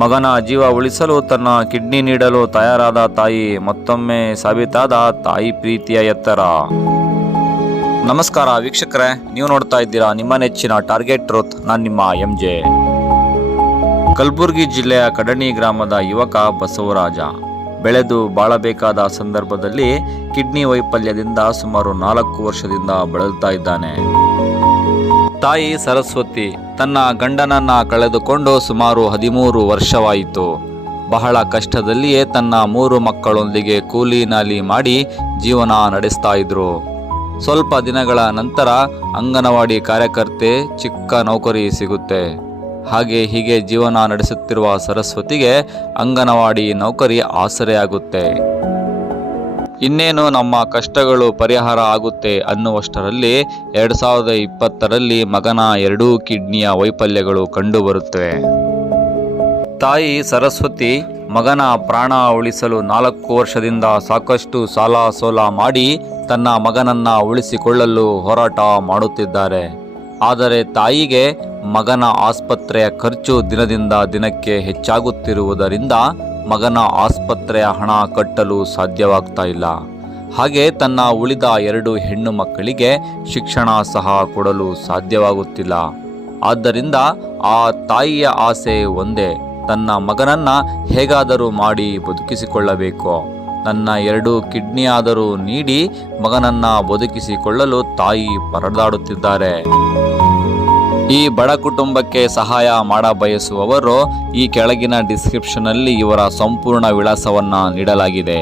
ಮಗನ ಜೀವ ಉಳಿಸಲು ತನ್ನ ಕಿಡ್ನಿ ನೀಡಲು ತಯಾರಾದ ತಾಯಿ ಮತ್ತೊಮ್ಮೆ ಸಾಬೀತಾದ ತಾಯಿ ಪ್ರೀತಿಯ ಎತ್ತರ. ನಮಸ್ಕಾರ ವೀಕ್ಷಕರೇ, ನೀವು ನೋಡ್ತಾ ಇದ್ದೀರಾ ನಿಮ್ಮ ನೆಚ್ಚಿನ ಟಾರ್ಗೆಟ್ ಟ್ರೂತ್, ನಾನು ನಿಮ್ಮ ಎಂ ಜೆ ಕಲಬುರಗಿ ಜಿಲ್ಲೆಯ ಕಡಣಿ ಗ್ರಾಮದ ಯುವಕ ಬಸವರಾಜ. ಬೆಳೆದು ಬಾಳಬೇಕಾದ ಸಂದರ್ಭದಲ್ಲಿ ಕಿಡ್ನಿ ವೈಫಲ್ಯದಿಂದ ಸುಮಾರು ನಾಲ್ಕು ವರ್ಷದಿಂದ ಬಳಲ್ತಾ ಇದ್ದಾನೆ. ತಾಯಿ ಸರಸ್ವತಿ ತನ್ನ ಗಂಡನನ್ನ ಕಳೆದುಕೊಂಡು ಸುಮಾರು ಹದಿಮೂರು ವರ್ಷವಾಯಿತು. ಬಹಳ ಕಷ್ಟದಲ್ಲಿಯೇ ತನ್ನ ಮೂರು ಮಕ್ಕಳೊಂದಿಗೆ ಕೂಲಿ ನಾಲಿ ಮಾಡಿ ಜೀವನ ನಡೆಸ್ತಾ ಇದ್ರು. ಸ್ವಲ್ಪ ದಿನಗಳ ನಂತರ ಅಂಗನವಾಡಿ ಕಾರ್ಯಕರ್ತೆ ಚಿಕ್ಕ ನೌಕರಿ ಸಿಗುತ್ತೆ. ಹಾಗೆ ಹೀಗೆ ಜೀವನ ನಡೆಸುತ್ತಿರುವ ಸರಸ್ವತಿಗೆ ಅಂಗನವಾಡಿ ನೌಕರಿ ಆಸರೆಯಾಗುತ್ತೆ. ಇನ್ನೇನು ನಮ್ಮ ಕಷ್ಟಗಳು ಪರಿಹಾರ ಆಗುತ್ತೆ ಅನ್ನುವಷ್ಟರಲ್ಲಿ ಎರಡು ಸಾವಿರದ ಇಪ್ಪತ್ತರಲ್ಲಿ ಮಗನ ಎರಡೂ ಕಿಡ್ನಿಯ ವೈಫಲ್ಯಗಳು ಕಂಡುಬರುತ್ತವೆ. ತಾಯಿ ಸರಸ್ವತಿ ಮಗನ ಪ್ರಾಣ ಉಳಿಸಲು ನಾಲ್ಕು ವರ್ಷದಿಂದ ಸಾಕಷ್ಟು ಸಾಲ ಸೋಲ ಮಾಡಿ ತನ್ನ ಮಗನನ್ನ ಉಳಿಸಿಕೊಳ್ಳಲು ಹೋರಾಟ ಮಾಡುತ್ತಿದ್ದಾರೆ. ಆದರೆ ತಾಯಿಗೆ ಮಗನ ಆಸ್ಪತ್ರೆಯ ಖರ್ಚು ದಿನದಿಂದ ದಿನಕ್ಕೆ ಹೆಚ್ಚಾಗುತ್ತಿರುವುದರಿಂದ ಮಗನ ಆಸ್ಪತ್ರೆಯ ಹಣ ಕಟ್ಟಲು ಸಾಧ್ಯವಾಗ್ತಾ ಇಲ್ಲ. ಹಾಗೆ ತನ್ನ ಉಳಿದ ಎರಡು ಹೆಣ್ಣು ಮಕ್ಕಳಿಗೆ ಶಿಕ್ಷಣ ಸಹ ಕೊಡಲು ಸಾಧ್ಯವಾಗುತ್ತಿಲ್ಲ. ಆದ್ದರಿಂದ ಆ ತಾಯಿಯ ಆಸೆ ಒಂದೇ. ತನ್ನ ಮಗನನ್ನ ಹೇಗಾದರೂ ಮಾಡಿ ಬದುಕಿಸಿಕೊಳ್ಳಬೇಕು. ನನ್ನ ಎರಡು ಕಿಡ್ನಿಯಾದರೂ ನೀಡಿ ಮಗನನ್ನ ಬದುಕಿಸಿಕೊಳ್ಳಲು ತಾಯಿ ಪರದಾಡುತ್ತಿದ್ದಾರೆ. ಈ ಬಡ ಕುಟುಂಬಕ್ಕೆ ಸಹಾಯ ಮಾಡ ಬಯಸುವವರು ಈ ಕೆಳಗಿನ ಡಿಸ್ಕ್ರಿಪ್ಷನ್ನಲ್ಲಿ ಇವರ ಸಂಪೂರ್ಣ ವಿಳಾಸವನ್ನ ನೀಡಲಾಗಿದೆ.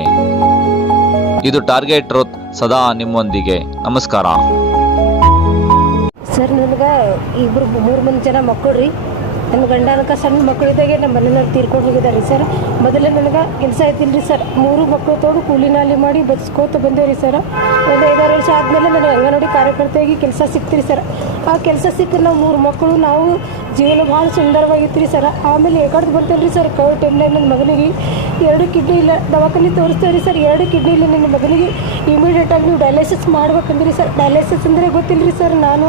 ಇದು ಟಾರ್ಗೆಟ್ ಟ್ರೂತ್ ಸದಾ ನಿಮ್ಮೊಂದಿಗೆ. ನಮಸ್ಕಾರ. ಸರ್, ನನಗೆ ಇಬ್ಬರು ಮೂರು ಮಂದಿ ಜನ ಮಕ್ಕಳು ರೀ. ನನ್ನ ಗಂಡನಕ ಸಣ್ಣ ಮಕ್ಕಳಿದ್ದಾಗೆ ನಮ್ಮ ಮನೆಯವ್ರು ತೀರ್ಕೊಂಡು ಹೋಗಿದ್ದಾರೆ ಸರ್. ಮೊದಲೇ ನನಗೆ ಕೆಲಸ ಐತಿಲ್ಲ ರೀ ಸರ್. ಮೂರು ಮಕ್ಕಳು ತೋಡು ಕೂಲಿನಲ್ಲಿ ನಾಲಿ ಮಾಡಿ ಬದುಸ್ಕೋತ ಬಂದೇವ್ರಿ ಸರ್. ಒಂದು ಐದಾರು ವರ್ಷ ಆದಮೇಲೆ ನನಗೆ ಅಂಗನವಾಡಿ ಕಾರ್ಯಕರ್ತೆಯಾಗಿ ಕೆಲಸ ಸಿಗ್ತೀರಿ ಸರ್. ಆ ಕೆಲಸ ಸಿಕ್ಕ ನಾವು ಮೂರು ಮಕ್ಕಳು ನಾವು ಜೀವನ ಭಾಳ ಸುಂದರವಾಗಿತ್ತು ರೀ ಸರ್ ಆಮೇಲೆ ಎಕಡ್ದು ಬರ್ತೇನೆ ರೀ ಸರ್ ಕೋವಿಡ್ ಟೈಮ್ನಾಗ ನನ್ನ ಮಗನಿಗೆ ಎರಡು ಕಿಡ್ನಿ ಇಲ್ಲ, ದವಾಖಾನೆ ತೋರಿಸ್ತೇವೆ ರೀ ಸರ್ ಎರಡು ಕಿಡ್ನಿ ಇಲ್ಲ ನನ್ನ ಮಗನಿಗೆ. ಇಮಿಡಿಯೇಟಾಗಿ ನೀವು ಡಯಾಲಿಸಿಸ್ ಮಾಡ್ಬೇಕಂದ್ರಿ ಸರ್ ಡಯಾಲಿಸಿಸ್ ಅಂದರೆ ಗೊತ್ತಿಲ್ಲ ರೀ ಸರ್ ನಾನು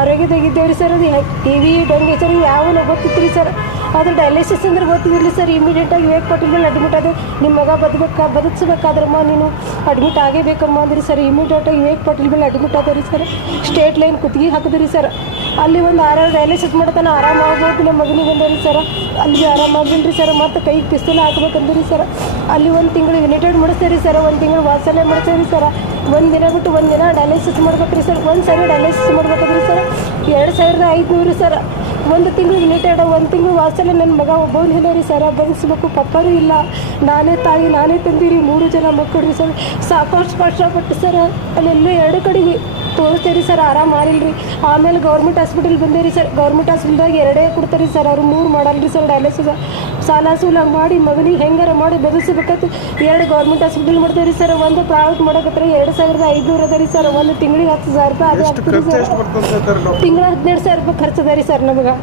ಆರೋಗ್ಯದಾಗಿದ್ದೇವೆ ರೀ ಸರ್ ಅದು ಟಿ ವಿ ಡೆಂಗ್ಯೂ ಸರ್ ಯಾವನ ಗೊತ್ತಿತ್ತು ರೀ ಸರ್ ಅದು ಡಯಾಲಿಸಿಸ್ ಅಂದ್ರೆ ಗೊತ್ತಿರಲಿ ಸರ್ ಇಮಿಡಿಯೇಟಾಗಿ ಹೇಗೆ ಪಟ್ಟಿಲ್ ಮೇಲೆ ಅಡ್ಮಿಟ್ ಆದ ನಿಮ್ಮ ಮಗ ಬದುಕಬೇಕಾ ಬದುಕಿಸ್ಬೇಕಾದ್ರಮ್ಮ ನೀನು ಅಡ್ಮಿಟ್ ಆಗೇಬೇಕಮ್ಮ ಅಂದ್ರಿ ಸರ್ ಇಮಿಡಿಯೇಟಾಗಿ ಹೇಗೆ ಪಟ್ಟಿಲ್ ಮೇಲೆ ಅಡ್ಮಿಟ್ ಆದ ರೀ ಸರ್ ಸ್ಟೇಟ್ ಲೈನ್ ಕುತ್ತಿಗೆ ಹಾಕಿದ್ರಿ ಸರ್ ಅಲ್ಲಿ ಒಂದು ಆರ ಡಯಾಲಿಸಿಸ್ ಮಾಡ್ತಾನೆ, ಆರಾಮ ಆಗ್ಬೋದು ನಮ್ಮ ಮಗನಿಗೆ ಅಂದ್ರಿ ಸರ್ ಅಲ್ಲಿ ಆರಾಮ ಆಗಿಲ್ರಿ ಸರ್ ಮತ್ತು ಕೈಗೆ ಪಿಸ್ತೂಲ್ ಹಾಕ್ಬೇಕಂದ್ರಿ ಸರ್ ಅಲ್ಲಿ ಒಂದು ತಿಂಗಳು ಯುನೈಟೆಡ್ ಮಾಡಿಸ್ತೀರಿ ಸರ್ ಒಂದು ತಿಂಗಳು ವಾಸನೆ ಮಾಡ್ತೀರಿ ಸರ್ ಒಂದು ದಿನ ಬಿಟ್ಟು ಒಂದು ದಿನ ಡಯಾಲಿಸಿಸ್ ಮಾಡ್ಬೇಕ್ರಿ ಸರ್ ಒಂದು ಸರಿ ಡಯಾಲಿಸಿಸ್ ಮಾಡ್ಬೇಕಂದ್ರಿ ಸರ್ ಎರಡು ಸಾವಿರದ ಐದುನೂರು ಸರ್ ಒಂದು ತಿಂಗಳು ಯುನೈಟೆಡ್ ಒಂದು ತಿಂಗಳು ವಾಸಲ್ಲೇ ನನ್ನ ಮಗ ಒಬ್ಬನ ಇಲ್ಲ ರೀ ಸರ. ಬಂದಿಸ್ಬೇಕು ಪಪ್ಪರೂ ಇಲ್ಲ. ನಾನೇ ತಾಯಿ, ನಾನೇ ತಂದಿರಿ. ಮೂರು ಜನ ಮಕ್ಕಳು ಸರ್. ಸಾಕಷ್ಟು ಕಷ್ಟಪಟ್ಟು ಸರ್. ಅಲ್ಲೆಲ್ಲೂ ಎರಡು ಕಡೆಗೆ ತೋರಿಸ್ತೇವೆ ಸರ್ ಆರಾಮ ಮಾಡಿಲ್ರಿ. ಆಮೇಲೆ ಗೌರ್ಮೆಂಟ್ ಹಾಸ್ಪಿಟಲ್ ಬಂದೇರಿ ಸರ್. ಗೌರ್ಮೆಂಟ್ ಹಾಸ್ಪಿಟಲ್ದಾಗ ಎರಡೇ ಕೊಡ್ತಾರೆ ಸರ್ ಅವ್ರು ಮೂರು ಮಾಡಲ್ರಿ ಸರ್ ಡಯಾಲಿಸಿಸ್ ಸಾಲ ಸೂಲ ಮಾಡಿ ಮಗನಿಗೆ ಹೆಂಗಾರ ಮಾಡಿ ಬದಲಿಸಬೇಕಾಯ್ತು ಎರಡು ಗೌರ್ಮೆಂಟ್ ಹಾಸ್ಪಿಟಲ್ ಮಾಡ್ತೇವೆ ಸರ್. ಒಂದು ಪ್ರೈವೇಟ್ ಮಾಡೋಕತ್ತರ ಎರಡು ಸಾವಿರದ ಐದುನೂರು ಅದ ರೀ ಸರ್. ಒಂದು ತಿಂಗಳಿಗೆ ಹತ್ತು ಸಾವಿರ ರೂಪಾಯಿ ಅದು ಆಗ್ತದೆ ಸರ್. ತಿಂಗಳ ಹದಿನೆಂಟು ಸಾವಿರ ರೂಪಾಯಿ ಖರ್ಚು ಅದ ರೀ ಸರ್ ನಮಗೆ.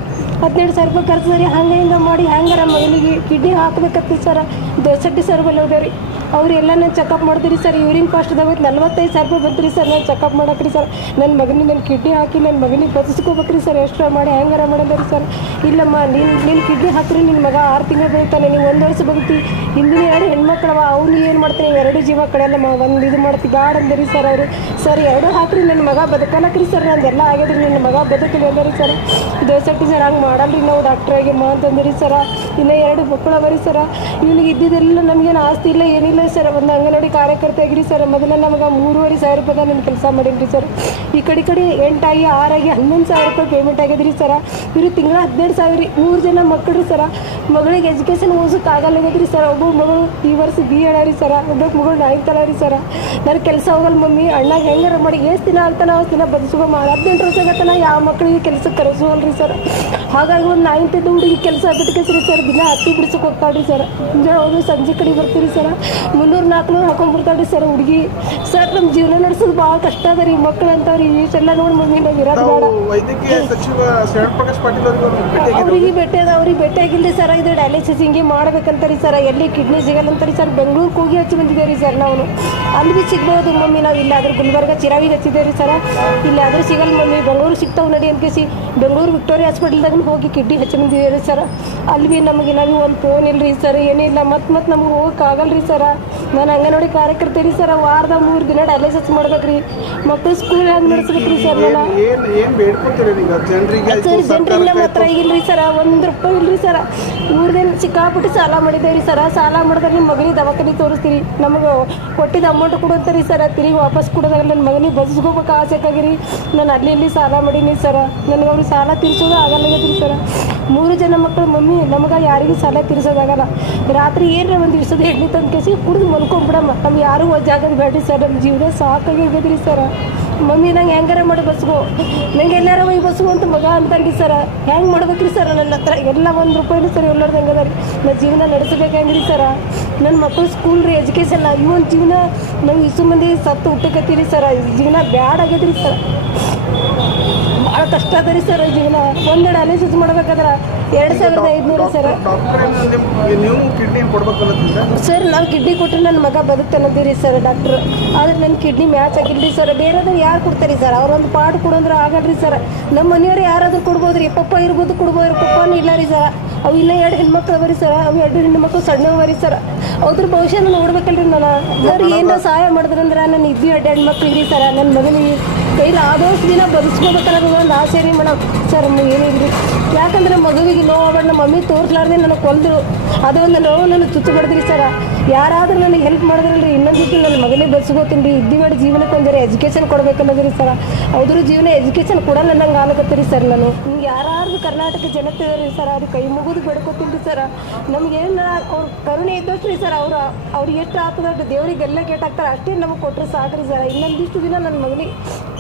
ಹದಿನೆಂಟು ಸಾವಿರ ರೂಪಾಯಿ ಖರ್ಚು ರೀ. ಹಂಗೆ ಹಿಂಗೆ ಮಾಡಿ ಹ್ಯಾಂಗಾರ ಮಗನಿಗೆ ಕಿಡ್ನಿ ಹಾಕ್ಬೇಕತ್ತಿ ಸರ್. ದೊಸಡ್ಡಿ ಸರ್ ಬಲ್ಲಿ ಹೋದೇವ್ರಿ ಅವ್ರು ಎಲ್ಲ ನಾನು ಚೆಕಪ್ ಮಾಡಿದ್ರಿ ಸರ್ ಯೂರಿನ್ ಫಾಸ್ಟ್ದಾಗ ನಲ್ವತ್ತೈದು ಸಾವಿರ ರೂಪಾಯಿ ಬಂತ್ರಿ ಸರ್ ನಾನು ಚೆಕಪ್ ಮಾಡಕ್ರಿ ಸರ್ ನನ್ನ ಮಗನಿಗೆ ನನ್ನ ಕಿಡ್ನಿ ಹಾಕಿ ನನ್ನ ಮಗನಿಗೆ ಬದುಸ್ಕೋಬೇಕ್ರಿ ಸರ್ ಎಷ್ಟರ ಮಾಡಿ ಹೆಂಗಾರ ಮಾಡೋದ್ರಿ ಸರ್ ಇಲ್ಲಮ್ಮ, ನೀನು ನಿನ್ನ ಕಿಡ್ನಿ ಹಾಕ್ರಿ ನಿನ್ನ ಮಗ ಆರು ತಿಂಗಳು ಬದುಕ್ತಾನೆ. ನೀವು ಒಂದು ವರ್ಷ ಬದುಕ್ತಿ ಹಿಂದಿನ ಎರಡು ಹೆಣ್ಮಕ್ಳವ ಅವ್ನು ಏನು ಮಾಡ್ತಾನೆ? ಎರಡು ಜೀವ ಕಡೆಯಲ್ಲ ಒಂದು ಇದು ಮಾಡ್ತೀವಿ ಗಾಡ್ ಅಂದರಿ ಸರ್ ಅವರು. ಸರ್ ಎರಡು ಹಾಕ್ರಿ ನನ್ನ ಮಗ ಬದುಕಲಕ್ರಿ ಸರ್ ನಂದೆಲ್ಲ ಆಗ್ಯದ್ರಿ ನನ್ನ ಮಗ ಬದುಕಲಿ ಅಂದರಿ ಸರ್ ದೋಸಟ್ಟಿ ಸರ್ ಹಂಗೆ ಮಾಡಲ್ರಿ ನಾವು ಡಾಕ್ಟ್ರಾಗಿ ಮಾ ಅಂತಂದ್ರಿ ಸರ ಇನ್ನು ಎರಡು ಮಕ್ಕಳು ಅವರಿ ಸರ ಇವ್ನಿಗೆ ಇದ್ದಿದ್ದೆಲ್ಲ, ನಮಗೇನು ಆಸ್ತಿ ಇಲ್ಲ, ಏನಿಲ್ಲ ಸರ್ ಒಂದು ಅಂಗನವಾಡಿ ಕಾರ್ಯಕರ್ತೆ ಆಗಿರಿ ಸರ್ ಮೊದಲ ನಮಗೆ ಮೂರುವರೆ ಸಾವಿರ ರೂಪಾಯಿ ನಾನು ಕೆಲಸ ಮಾಡೀನಿ ಸರ್ ಈ ಕಡೆ ಕಡೆ ಎಂಟಾಗಿ ಆರಾಗಿ ಹನ್ನೊಂದು ಸಾವಿರ ರೂಪಾಯಿ ಪೇಮೆಂಟ್ ಆಗಿದ್ರಿ ಸರ ಇವರು ತಿಂಗಳ ಹದಿನೆಂಟು ಸಾವಿರ, ಮೂರು ಜನ ಮಕ್ಕಳು ಸರ ಮಗಳಿಗೆ ಎಜುಕೇಷನ್ ಓದೋಕೆ ಆಗಲ್ಲಾಗೈತ್ರಿ ಸರ್ ಒಬ್ಬ ಮಗಳು ಈ ವರ್ಷ ಬಿ ಎಡ ರೀ ಸರ ಒಬ್ಬ ಮಗಳು ನಾಯ್ತಲ್ಲ ರೀ ಸರ. ನನ್ನ ಕೆಲಸ ಹೋಗಲ್ಲ ಮಮ್ಮಿ, ಅಣ್ಣ ಹೆಂಗಾರ ಮಾಡಿ, ಎಷ್ಟು ದಿನ ಅಂತ ನಾವು ದಿನ ಬದುಕೋ ಮಾಡಿ. ಹದಿನೆಂಟು ವರ್ಷ ಆಗತ್ತನ ಯಾವ ಮಕ್ಕಳಿಗೆ ಕೆಲಸಕ್ಕೆ ಕರೆಸೋಲ್ರಿ ಸರ್. ಹಾಗಾಗಿ ಒಂದು ನೈನ್ತ್ ಇದ್ದು ಹುಡುಗಿ ಕೆಲಸ ಬಿಟ್ಕೇಸ್ರಿ ಸರ್ ದಿನ ಹತ್ತಿ ಬಿಡ್ಸಕ್ಕೆ ಹೋಗ್ತಾಳ್ರಿ ಸರ್. ಮುಂಜಾನೆ ಹೋಗಿ ಸಂಜೆ ಕಡೆ ಬರ್ತೀರಿ ಸರ್. ಮುನ್ನೂರು ನಾಲ್ಕುನೂರು ಹಾಕೊಂಡ್ಬಿಡ್ತಾಳ್ರಿ ಸರ್ ಹುಡುಗಿ. ಸರ್ ನಮ್ಮ ಜೀವನ ನಡೆಸೋದು ಭಾಳ ಕಷ್ಟ ಅದ ರೀ ಮಕ್ಕಳು ಅಂತಾವ್ರಿ ಇಷ್ಟೆಲ್ಲ ನೋಡಿ ಮುಂದಿನ ನಾವು ಇರೋದು ಬೇಡ. ಅವರಿಗೆ ಭೇಟಿ ಅದ ಅವ್ರಿಗೆ ಭೇಟಿ ಆಗಿಲ್ಲ ಸರ್ ಇದು ಡಯಾಲಿಸಿಸ್ ಹಿಂಗೆ ಮಾಡ್ಬೇಕಂತಾರಿ ಸರ್ ಎಲ್ಲಿ ಕಿಡ್ನಿ ಸಿಗಲ್ಲ ಅಂತಾರಿ ಸರ್ ಬೆಂಗಳೂರಿಗೆ ಹೋಗಿ ಹಚ್ಚಿ ಬಂದಿದ್ದೇವೆ ರೀ ಸರ್ ನಾವು. ಅಲ್ಲಿ ಭೀ ಸಿಗ್ಬೋದು ಮಮ್ಮಿ ನಾವು ಇಲ್ಲಾದ್ರೂ ಗುಲ್ಬರ್ಗ ಚಿರಾವಿಗೆ ಹಚ್ಚಿದ್ದೇವೆ ರೀ ಸರ ಇಲ್ಲಾದ್ರೂ ಸಿಗಲ್ಲ ಮಮ್ಮಿ ಬೆಂಗಳೂರು ಸಿಗ್ತಾವೆ ನಡಿ ಅಂತ ಕೇಸಿ ಬೆಂಗಳೂರು ವಿಕ್ಟೋರಿಯಾ ಹಾಸ್ಪಿಟಲ್ದಾಗ ಹೋಗಿ ಕಿಡ್ಡಿ ಹಚ್ಚಬಂದಿದೆ ರೀ ಸರ್. ಅಲ್ಲಿ ಭೀ ನಮಗೆ ನಾವು ಒಂದು ಫೋನ್ ಇಲ್ರಿ ಸರ್ ಏನಿಲ್ಲ ಮತ್ತೆ ಮತ್ತೆ ನಮ್ಗೆ ಹೋಗಕ್ಕೆ ರೀ ಸರ. ನಾನು ಅಂಗನವಾಡಿ ಕಾರ್ಯಕರ್ತೆ ರೀ ಸರ್ ವಾರದ ಮೂರು ದಿನ ಡಯಾಲಿಸಿಸ್ ಮಾಡ್ಬೇಕ್ರಿ. ಮಕ್ಕಳು ಸ್ಕೂಲ್ ಹೆಂಗೆ ನಡೆಸ್ಬೇಕ್ರಿ ಸರ್ ಸರ್ ಜನರಿಗೆ ನಮ್ಮ ಹತ್ರ ಇಲ್ರಿ ಸರ ಒಂದು ರೂಪಾಯಿ ಇಲ್ರಿ ಸರ್. ಮೂರು ದಿನ ಸಿಕ್ಕಾಪಟ್ಟು ಸಾಲ ಮಾಡಿದ್ದೇವೆ ಸರ. ಸಾಲ ಮಾಡಿದ್ರೆ ನಿಮ್ಮ ಮಗನಿಗೆ ದವಾಖಾನೆ ತೋರಿಸ್ತೀರಿ. ನಮಗೆ ಕೊಟ್ಟಿದ್ದ ಅಮೌಂಟ್ ಕೊಡುತ್ತೀರಿ ಸರ್. ತಿರುಗಿ ವಾಪಸ್ ಕೊಡೋದಾಗ ನನ್ನ ಮಗನಿಗೆ ಬಸ್ಗೋಬೇಕು ಆಸೆಕ್ಕಾಗಿರಿ ನಾನು ಅಲ್ಲಿ ಇಲ್ಲಿ ಸಾಲ ಮಾಡೀನಿ ಸರ. ನನಗೆ ಅವ್ರಿಗೆ ಸಾಲ ತೀರ್ಸೋದು ಆಗಲ್ಲಾಗದ್ರಿ ಸರ. ಮೂರು ಜನ ಮಕ್ಕಳು, ಮಮ್ಮಿ, ನಮಗೆ ಯಾರಿಗೂ ಸಾಲ ತೀರಿಸೋದಾಗಲ್ಲ. ರಾತ್ರಿ ಏನರ ಒಂದು ಇಡ್ಸೋದು ಎಣ್ಣೆ ತಂದು ಕೇಸಿ ಕುಡಿದು ಮಲ್ಕೊಂಬಿಡಮ್ಮ. ನಮ್ಗೆ ಯಾರೂ ಜಾಗ ಬೇಡ್ರಿ ಸರ್. ನಮ್ಮ ಜೀವನ ಸಾಕಾಗಿರ್ಬೇಕ್ರಿ ಸರ. ಮಮ್ಮಿ, ನಂಗೆ ಹೆಂಗಾರ ಮಾಡಿ ಬಸ್ಗು. ನಂಗೆ ಎಲ್ಲಾರ ಹೋಗಿ ಬಸ್ಗು ಅಂತ ಮಗ ಅಂತಂಗಿ ಸರ. ಹೆಂಗೆ ಮಾಡ್ಬೇಕ್ರಿ ಸರ್ ನನ್ನ ಹತ್ರ? ಎಲ್ಲ ಒಂದು ರೂಪಾಯಿನೂ ಸರ್ ಎಲ್ಲರದ್ದು ಹೆಂಗದ ರೀ ನಾ ಜೀವನ ನಡೆಸಬೇಕಂಗ್ರಿ ಸರ. ನನ್ನ ಮಕ್ಕಳು ಸ್ಕೂಲ್ ರೀ ಎಜುಕೇಷನ್ ಇವನ್ ಜೀವನ ನಂಗೆ ಇಸು ಮಂದಿ ಸತ್ತು ಹುಟ್ಟಕತ್ತೀರಿ ಸರ. ಜೀವನ ಬ್ಯಾಡ್ ಆಗೈತ್ರಿ ಸರ್. ಭಾಳ ಕಷ್ಟ ಅದ ರೀ ಸರ್, ಜೀವನ ಒಂದು ಡಯಾಲಿಸಿಸ್ ಮಾಡ್ಬೇಕಾದ್ರೆ ಎರಡು ಸಾವಿರದ ಐದುನೂರು ಸರ್. ಸರ್, ನಾವು ಕಿಡ್ನಿ ಕೊಟ್ಟರೆ ನನ್ನ ಮಗ ಬದುಕ್ತಾನಂತೀರಿ ಸರ್ ಡಾಕ್ಟ್ರು ಆದ್ರೆ ನನ್ನ ಕಿಡ್ನಿ ಮ್ಯಾಚ್ ಆಗಿಲ್ರಿ ಸರ್. ಬೇರೆದವ್ರು ಯಾರು ಕೊಡ್ತಾರೆ ಸರ್? ಅವ್ರೊಂದು ಪಾಟ್ ಕೊಡಂದ್ರೆ ಆಗಲ್ರಿ ಸರ್. ನಮ್ಮ ಮನೆಯವ್ರು ಯಾರಾದ್ರೂ ಕೊಡ್ಬೋದು ರೀ ಪಪ್ಪ ಇರ್ಬೋದು ಕೊಡ್ಬೋದು ಪಪ್ಪನೂ ಇಲ್ಲ ರೀ ಸರ್. ಅವು ಇಲ್ಲ, ಎರಡು ಹೆಣ್ಮಕ್ಳು ಅವ ರೀ ಸರ್. ಅವು ಎರಡು ಹೆಣ್ಮಕ್ಳು ಸಣ್ಣವ ರೀ ಸರ್. ಅವ್ರ ಭವಿಷ್ಯನ ನೋಡ್ಬೇಕಲ್ರಿ ನಾನು. ಸರ್ ಏನೋ ಸಹಾಯ ಮಾಡಿದ್ರಂದ್ರೆ ನನ್ನ ಇದ್ವಿ ಎರಡು ಹೆಣ್ಮಕ್ಳು ರೀ ಸರ್. ನನ್ನ ಮಗನಿಗೆ ಕೈಲಿ ಆದಷ್ಟು ದಿನ ಬದುಸ್ಕೋಬೇಕನ್ನೋದು ಒಂದು ಆಸೆ ರೀ ಮೇಡಮ್ ಸರ್ ಏನಿದ್ರಿ ಯಾಕಂದ್ರೆ ಮಗುವಿಗೆ ನೋವು ನಮ್ಮ ಮಮ್ಮಿ ತೋರಿಸ್ಲಾರ್ದೆ ನನಗೆ ಕೊಲ್ದ್ರು ಅದು ಒಂದು ನೋವು ನನಗೆ ಚುಚ್ಚು ಬಡ್ದ್ರಿ ಸರ. ಯಾರಾದರೂ ನನಗೆ ಹೆಲ್ಪ್ ಮಾಡಿದ್ರಲ್ರಿ. ಇನ್ನೊಂದಿಟ್ಟು ನನ್ನ ಮಗನೇ ಬಸ್ಗೋತೀನಿ ರೀ. ಇದ್ದಿ ಮಾಡಿ ಜೀವನಕ್ಕೆ ಒಂದರೆ ಎಜುಕೇಷನ್ ಕೊಡ್ಬೇಕನ್ನೋದ್ರಿ ಸರ. ಅವ್ರ ಜೀವನ ಎಜುಕೇಷನ್ ಕೊಡಲ್ಲ ನಂಗೆ ಆಲಕತ್ತೀರಿ ಸರ್ ನಾನು. ನಿಮ್ಗೆ ಕರ್ನಾಟಕ ಜನತೆ ರೀ ಸರ್ ಅವ್ರಿಗೆ ಕೈ ಮುಗಿದು ಬೇಡ್ಕೊತೀನಿ ರೀ ಸರ್. ನಮ್ಗೆ ಏನು ಅವ್ರ ಕರುಣೆ ಇದ್ದಷ್ಟು ರೀ ಸರ್ ಅವ್ರು ಅವ್ರಿಗೆ ಎಷ್ಟು ಆಗ್ತದ ದೇವ್ರಿಗೆ ಎಲ್ಲ ಕೇಟಾಗ್ತಾರೆ ಅಷ್ಟೇ ನಮಗೆ ಕೊಟ್ಟರೆ ಸಾಕ್ರಿ ಸರ್. ಇನ್ನೊಂದಿಷ್ಟು ದಿನ ನನ್ನ ಮಗನಿಗೆ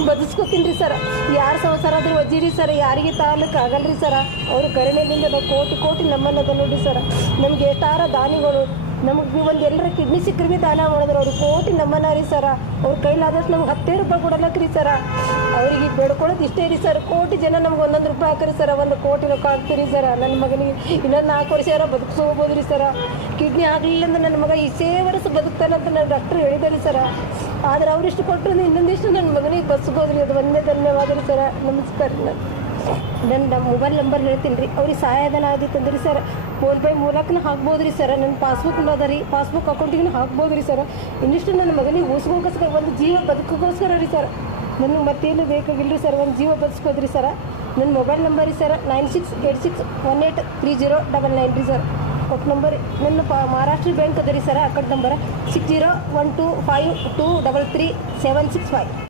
ಬದುಸ್ಕೊತೀನಿ ರೀ ಸರ್. ಯಾರು ಸಂಸಾರ ಆದ್ರೂ ಒಜ್ಜಿರಿ ಸರ್, ಯಾರಿಗೆ ತಾಲೂಕು ಆಗಲ್ರಿ ಸರ್. ಅವ್ರ ಕರುಣೆಯಿಂದ ನಾವು ಕೋಟಿ ಕೋಟಿ ನಮ್ಮನ್ನು ನೋಡಿ ಸರ್. ನಮ್ಗೆ ಎಷ್ಟಾರ ದಾನಿಗಳು ನಮಗೆ ನೀವು ಒಂದು ಎಲ್ಲರ ಕಿಡ್ನಿ ಸಿಕ್ಕರೆ ಭೀ ದಾನ ಮಾಡಿದ್ರು ಅವ್ರಿಗೆ ಕೋಟಿ ನಮ್ಮನ ರೀ ಸರ ಅವ್ರ ಕೈಲಾದಷ್ಟು ನಮ್ಗೆ ಹತ್ತೇ ರೂಪಾಯಿ ಕೊಡಲಕ್ಕೆ ರೀ ಸರ ಅವ್ರಿಗೆ ಬೇಡ್ಕೊಳ್ಳೋದು ಇಷ್ಟೇ ರೀ ಸರ್ ಕೋಟಿ ಜನ ನಮ್ಗೆ ಒಂದೊಂದು ರೂಪಾಯಿ ಹಾಕ್ರಿ ಸರ ಒಂದು ಕೋಟಿ ರೊಕ್ಕ ಹಾಕ್ತೀರಿ ಸರ ನನ್ನ ಮಗನಿಗೆ ಇನ್ನೊಂದು ನಾಲ್ಕು ವರ್ಷ ಯಾರೋ ಬದುಕಿಸ್ಕೋಬೋದು ರೀ ಸರ ಕಿಡ್ನಿ ಆಗಲಿಲ್ಲ ಅಂದ್ರೆ ನನ್ನ ಮಗ ಇಷ್ಟೇ ವರ್ಷ ಬದುಕ್ತಾನಂತ ನನ್ನ ಡಾಕ್ಟ್ರ್ ರೀ ಸರ ಆದ್ರೆ ಅವ್ರಿಷ್ಟು ಕೊಟ್ಟರು ಇನ್ನೊಂದಿಷ್ಟು ನನ್ನ ಮಗನಿಗೆ ಬಸ್ಗೋದ್ರಿ ಅದು ಒಂದೇ ಧನ್ಯವಾದ ರೀ ಸರ ನಮಸ್ಕಾರ ನನ್ನ ಮೊಬೈಲ್ ನಂಬರ್ ಹೇಳ್ತೀನಿ ರೀ. ಅವ್ರಿಗೆ ಸಹಾಯಧನ ಆದಿತ್ತಂದ್ರಿ ಸರ್ ಫೋನ್ಪೇ ಮೂಲಕನ ಹಾಕ್ಬೋದು ರೀ ಸರ್. ನನ್ನ ಪಾಸ್ಬುಕ್ ಅದ ರೀ. ಪಾಸ್ಬುಕ್ ಅಕೌಂಟಿಗೆ ಹಾಕ್ಬೋದು ರೀ ಸರ್. ಇನ್ನಿಷ್ಟು ನನ್ನ ಮಗನಿಗೆ ಉಳಿಸ್ಕೋಸ್ಕರ ಒಂದು ಜೀವ ಬದುಕೋಸ್ಕರ ರೀ ಸರ್. ನನಗೆ ಮತ್ತೇನು ಬೇಕಾಗಿಲ್ಲ ರೀ ಸರ್, ಒಂದು ಜೀವ ಬದುಕೋದ್ರಿ ಸರ್. ನನ್ನ ಮೊಬೈಲ್ ನಂಬರ್ ರೀ sir nine six eight six one eight three zero double nine ರೀ ಸರ್. ಕೊಟ್ಟ ನಂಬರ್ ನನ್ನ ಪ, ಮಹಾರಾಷ್ಟ್ರ ಬ್ಯಾಂಕ್ ಅದ ರೀ sir account number six zero one two five two double three seven six five